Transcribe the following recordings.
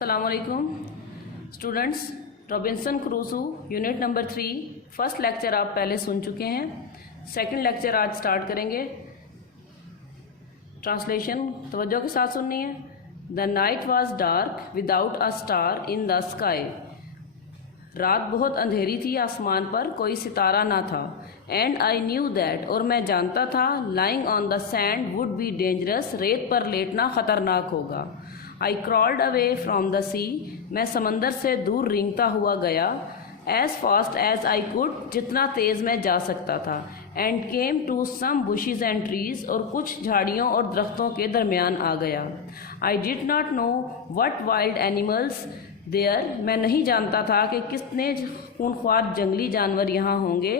السلام علیکم students, Robinson Crusoe unit number 3 first lecture آپ پہلے سن چکے ہیں. سیکنڈ لیکچر آج سٹارٹ کریں گے. ٹرانسلیشن توجہ کے ساتھ سننی ہے. The night was dark without a star in the sky. رات بہت اندھیری تھی، آسمان پر کوئی ستارہ نہ تھا. اینڈ آئی نیو دیٹ، اور میں جانتا تھا، lying on the sand would be dangerous, ریت پر لیٹنا خطرناک ہوگا. I crawled away from the sea، میں سمندر سے دور رینگتا ہوا گیا. As fast as I could، جتنا تیز میں جا سکتا تھا. And came to some bushes and trees، اور کچھ جھاڑیوں اور درختوں کے درمیان آ گیا. I did not know what wild animals there، میں نہیں جانتا تھا کہ کتنے خونخوار جنگلی جانور یہاں ہوں گے.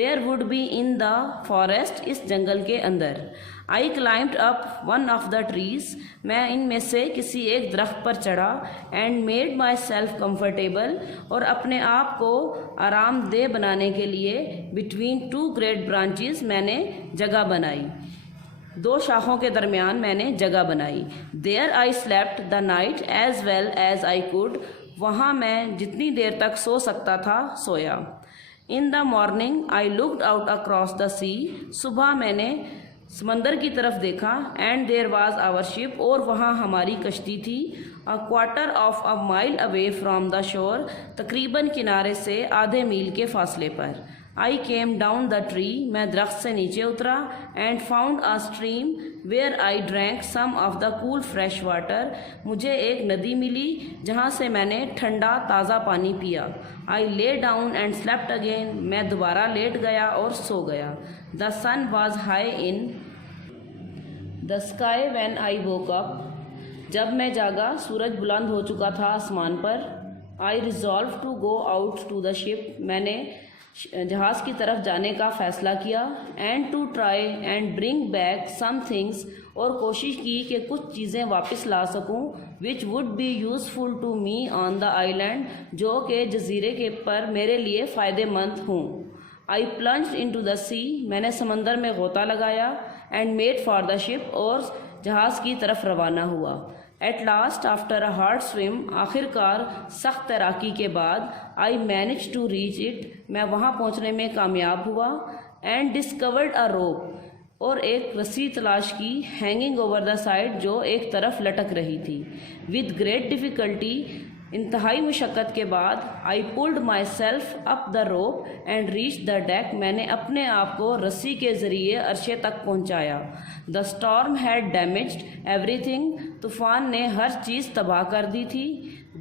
There would be in the forest، اس جنگل کے اندر. I climbed up one of the trees، میں ان میں سے کسی ایک درخت پر چڑھا. And made myself comfortable، اور اپنے آپ کو آرام دہ بنانے کے لیے between two great branches، میں نے جگہ بنائی. دو شاخوں کے درمیان میں نے جگہ بنائی. There I slept the night as well as I could، وہاں میں جتنی دیر تک سو سکتا تھا سویا. In the morning I looked out across the sea، صبح میں نے سمندر کی طرف دیکھا. اینڈ دیر واز آور شپ، اور وہاں ہماری کشتی تھی. a quarter of a mile away from the shore، تقریباً کنارے سے آدھے میل کے فاصلے پر. I came down the tree، میں درخت سے نیچے اترا. and found a stream where I drank some of the cool fresh water، مجھے ایک ندی ملی جہاں سے میں نے ٹھنڈا تازہ پانی پیا. I lay down and slept again، میں دوبارہ لیٹ گیا اور سو گیا. The sun was high in the sky when I woke up، جب میں جاگا سورج بلند ہو چکا تھا آسمان پر. I resolved to go out to the ship، میں نے جہاز کی طرف جانے کا فیصلہ کیا. And to try and bring back some things، اور کوشش کی کہ کچھ چیزیں واپس لا سکوں. which would be useful to me on the island، جو کہ جزیرے کے پر میرے لیے فائدہ مند ہوں. I plunged into the sea، میں نے سمندر میں غوطہ لگایا. And made for the ship، اور جہاز کی طرف روانہ ہوا. At last after a hard swim، آخر کار سخت تیراکی کے بعد. I managed to reach it، میں وہاں پہنچنے میں کامیاب ہوا. And discovered a rope، اور ایک رسی تلاش کی. hanging over the side، جو ایک طرف لٹک رہی تھی. With great difficulty، انتہائی مشقت کے بعد. I pulled myself up the rope and reached the deck، میں نے اپنے آپ کو رسی کے ذریعے عرشے تک پہنچایا. The storm had damaged everything، طوفان نے ہر چیز تباہ کر دی تھی.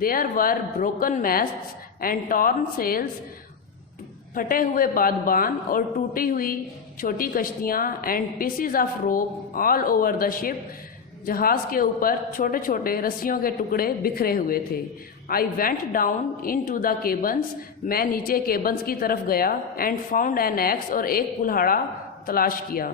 There were broken masts and torn sails، پھٹے ہوئے بادبان اور ٹوٹی ہوئی چھوٹی کشتیاں. And pieces of rope all over the ship، جہاز کے اوپر چھوٹے چھوٹے رسیوں کے ٹکڑے بکھرے ہوئے تھے. I went down into the cabins، میں نیچے کیبنز کی طرف گیا. And found an axe، اور ایک کلہاڑا تلاش کیا.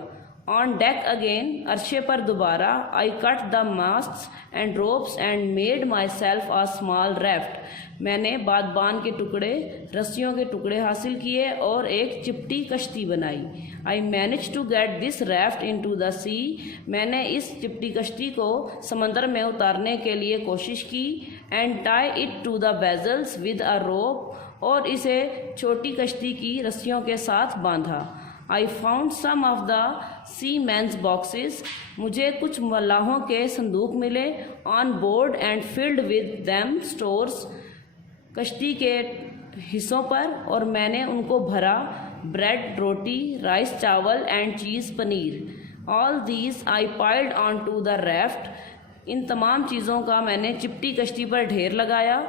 On deck again، عرشے پر دوبارہ. I cut the masts and ropes and made myself a small raft، میں نے بادبان کے ٹکڑے، رسیوں کے ٹکڑے حاصل کیے اور ایک چپٹی کشتی بنائی. I managed to get this raft into the sea، میں نے اس چپٹی کشتی کو سمندر میں اتارنے کے لیے کوشش کی. And tie it to the vessels with a rope، اور اسے چھوٹی کشتی کی رسیوں کے ساتھ باندھا. I found some of the seamen's boxes، مجھے کچھ ملاحوں کے صندوق ملے. On board and filled with them stores، کشتی کے حصوں پر، اور میں نے ان کو بھرا. بریڈ روٹی، رائس چاول اینڈ چیز paneer. All these I piled onto the raft، ان تمام چیزوں کا میں نے چپٹی کشتی پر ڈھیر لگایا.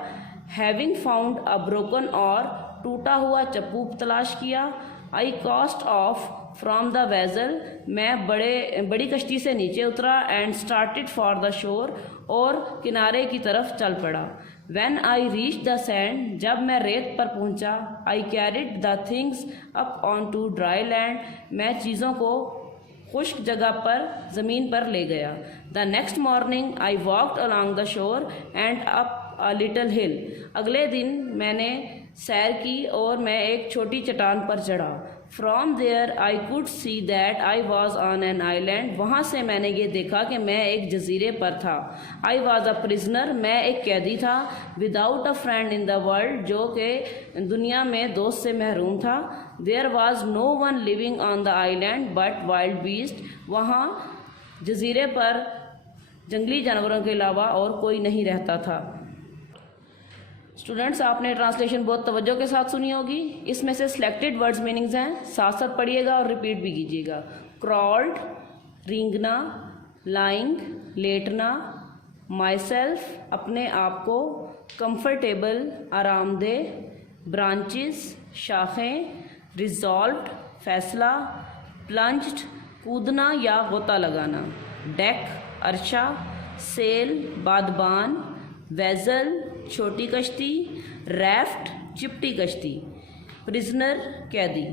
Having found a broken oar، ٹوٹا ہوا چپو تلاش کیا. I cast off from the vessel، میں بڑی کشتی سے نیچے اترا. And started for the shore، اور کنارے کی طرف چل پڑا. When I reached the sand، جب میں ریت پر پہنچا. I carried the things up onto dry land، میں چیزوں کو خشک جگہ پر زمین پر لے گیا. The next morning I walked along the shore and up a little hill، اگلے دن میں نے سیر کی اور میں ایک چھوٹی چٹان پر چڑھا. From there I could see that I was on an island. وہاں سے میں نے یہ دیکھا کہ میں ایک جزیرے پر تھا. آئی واز اے پرزنر, میں ایک قیدی تھا. Without a friend in the world, جو کہ دنیا میں دوست سے محروم تھا. There was no one living on the island but wild beast, وہاں جزیرے پر جنگلی جانوروں کے علاوہ اور کوئی نہیں رہتا تھا. اسٹوڈنٹس, آپ نے ٹرانسلیشن بہت توجہ کے ساتھ سنی ہوگی. اس میں سے سلیکٹڈ ورڈز میننگز ہیں, ساتھ ساتھ پڑھیے گا اور ریپیٹ بھی کیجیے گا. کرالڈ, رینگنا. لائنگ, لیٹنا. مائی سیلف, اپنے آپ کو. کمفرٹیبل, آرام دہ. برانچز, شاخیں. ریزالوڈ, فیصلہ. پلنجڈ, کودنا یا غوطہ لگانا. ڈیک, عرشہ. سیل, بادبان. ویزل, چھوٹی کشتی. ریفٹ, چپٹی کشتی. پرزنر, قیدی.